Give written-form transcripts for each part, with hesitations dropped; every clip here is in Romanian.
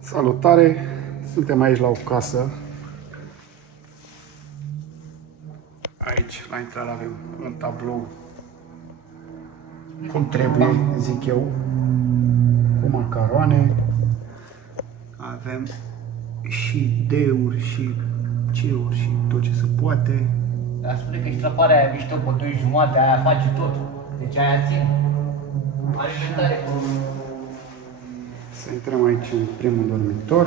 Salutare! Suntem aici la o casă. Aici, la intrare, avem un tablou cum trebuie, zic eu, cu macaroane. Avem și D-uri și C-uri și tot ce se poate. Dar spune că extraparea aia mișto pe 2 jumate, aia face tot. Deci aia țin. Alimentare cu... Să intrăm aici în primul dormitor.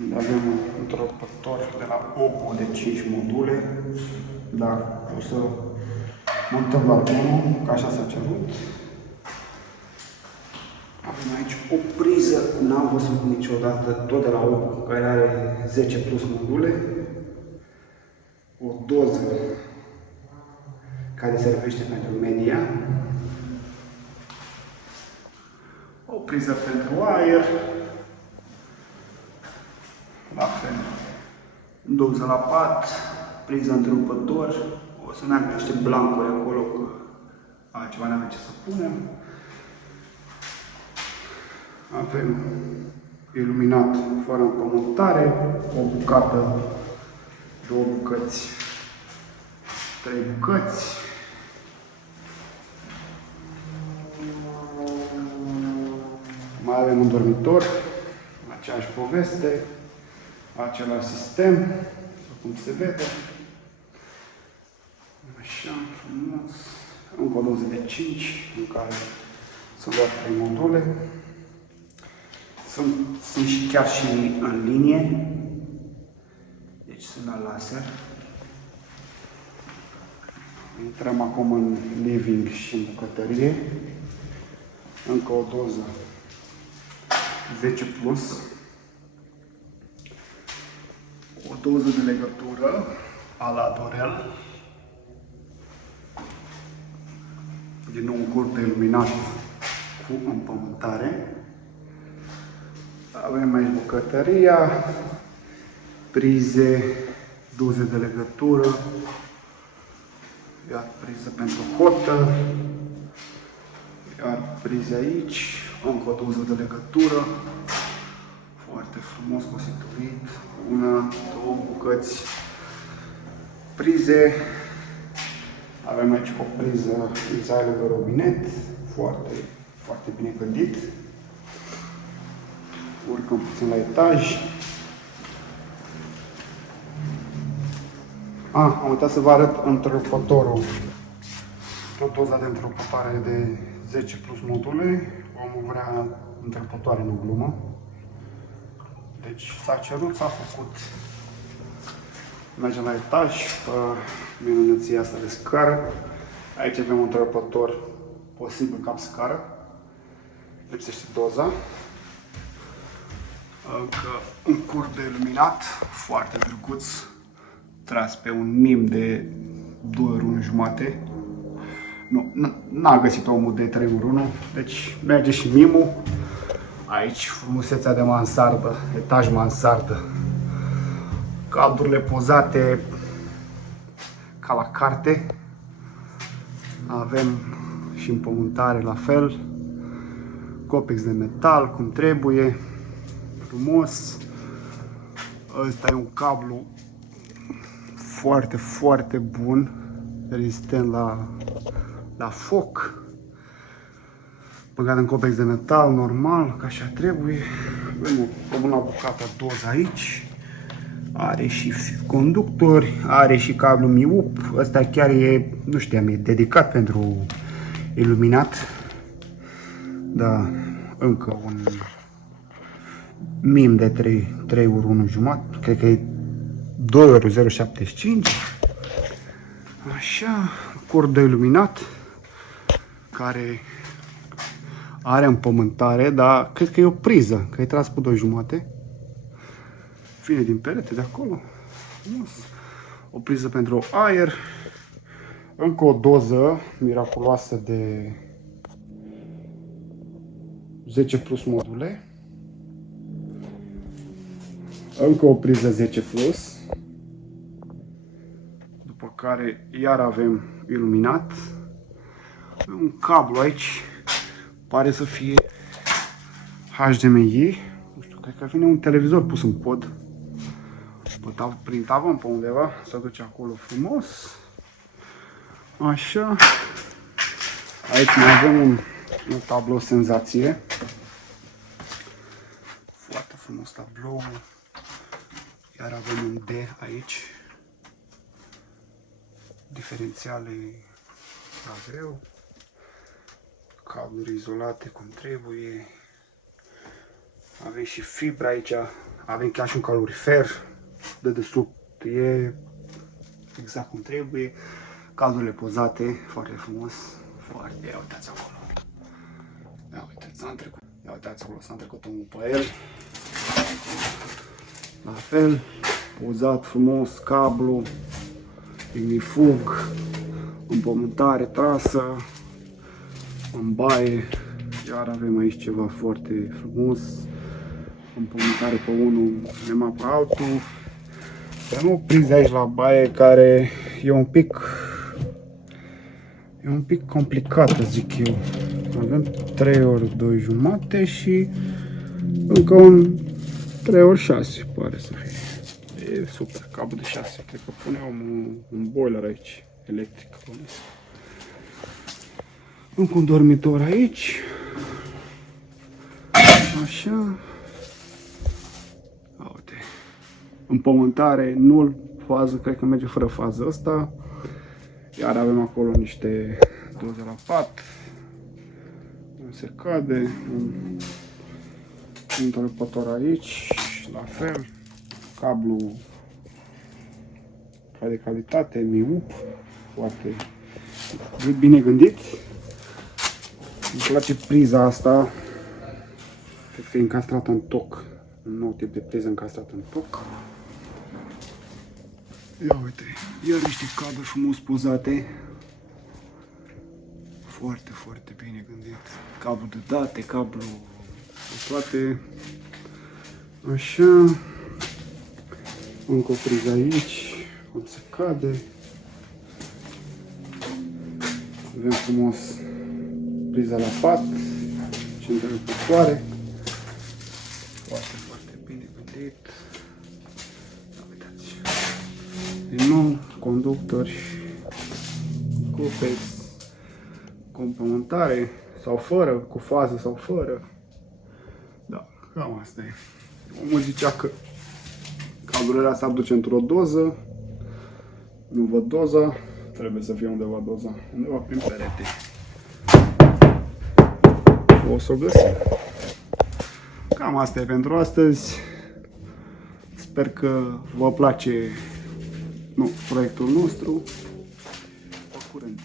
Unde avem un întropător de la Oppo de 5 module. Dar o să montăm la unul, că așa s-a cerut. Avem aici o priză, n-am văzut niciodată, tot de la Oppo, care are 10 plus module. O doză care servește pentru media. O priză pentru aer. La fel. Doză la pat, priză întrerupător. O să meargă niște blancuri acolo, că altceva n-avem ce să punem. Avem iluminat fără împământare, o bucată, 2 bucăți, 3 bucăți. Mai avem un dormitor, aceeași poveste, același sistem, cum se vede. Așa, frumos. Încă o doză de 5, în care sunt doar 3 module. Sunt și chiar și în linie. Deci sunt la laser. Intrăm acum în living și în bucătărie. Încă o doză 10 plus. O doză de legătură a la Dorel. Din nou un curt de iluminat cu împământare. Avem aici bucătăria, prize, doze de legătură, iar priză pentru hotă, iar prize aici, încă o doză de legătură, foarte frumos constituit, 1, 2 bucăți, prize, avem aici o priză Israel de robinet, foarte, foarte bine gândit. Urcăm puțin la etaj. Am uitat să vă arăt întrerupătorul. Tot doza de întrerupătoare de 10 plus module. Omul vrea întrerupătoare, nu glumă. Deci s-a cerut, s-a făcut. Mergem la etaj, pe minunăția asta de scară. Aici avem un întrerupător posibil cap scară. Lipsește doza. Încă un curt de iluminat, foarte drăguț, tras pe un mim de 2 ori 1 jumate. N-a găsit omul de 3 ori 1, deci merge și mimul. Aici frumusețea de mansardă, etaj mansardă. Caldurile pozate ca la carte. Avem și împământare la fel. Copex de metal, cum trebuie. Frumos. Ăsta e un cablu foarte, foarte bun, rezistent la foc. Băgat în copex de metal, normal, ca așa trebuie. Avem o bună bucată doză aici. Are și conductori, are și cablu MIUP. Ăsta chiar e, nu știam, e dedicat pentru iluminat. Da, încă un mim de 3 ori 1 jumătate, cred că e 2 ori 0,75. Așa, cort de iluminat care are împământare, dar cred că e o priză, că e tras cu 2 jumate. Vine din perete de acolo. Frumos. O priză pentru aer. Încă o doză miraculoasă de 10 plus module. Încă o priză 10 plus. După care iar avem iluminat. Un cablu aici. Pare să fie HDMI. Nu știu, cred că vine un televizor pus în pod. Prin tavan pe undeva, se duce acolo frumos. Așa. Aici mai avem un tablou senzație. Foarte frumos tablou. Iar avem un D aici. Diferențiale la greu. Cabluri izolate cum trebuie. Avem și fibra aici. Avem chiar și un calorifer. De desubt e exact cum trebuie. Cablurile pozate, foarte frumos. Foarte, ia uitați acolo. Ia uitați, s-a trecut. Ia uitați acolo, s-a trecut omul pe el. La fel, pozat frumos, cablu, ignifug, împământare trasă, în baie. Iar avem aici ceva foarte frumos. Împământare pe unul, nema pe altul. Dar nu priza aici la baie care e un pic complicată, zic eu. Avem 3 ori 2 jumate și încă un 3 ori 6 pare să fie. E super, cablu de 6. Cred că puneam un boiler aici, electric. Încă un dormitor aici. Așa. Uite. Împământare, nul, fază, cred că merge fără fază ăsta. Iar avem acolo niște doze la pat. Un se cade. Un întrepător aici. La fel. Cablu de calitate, miup. Foarte bine gândit. Îmi place priza asta. Cred că e încastrată în toc. Un nou tip de priză încastrată în toc. Ia uite, iar niște cabluri frumos pozate. Foarte, foarte bine gândit. Cablu de date, cablu de toate. Așa. Încă o priză aici. Cum se cade. Avem frumos priza la pat. Centrele pe soare. Foarte, foarte bine gândit. Uitați. Din nou, conductori, cupeți, cu împământare sau fără, cu fază sau fără. Da, cam asta e. Omul zicea că cablurile astea ar duce într-o doză. Nu văd doza. Trebuie să fie undeva doza. Undeva prin perete. O să o găsim. Cam asta e pentru astăzi. Sper că vă place proiectul nostru. Pe curând.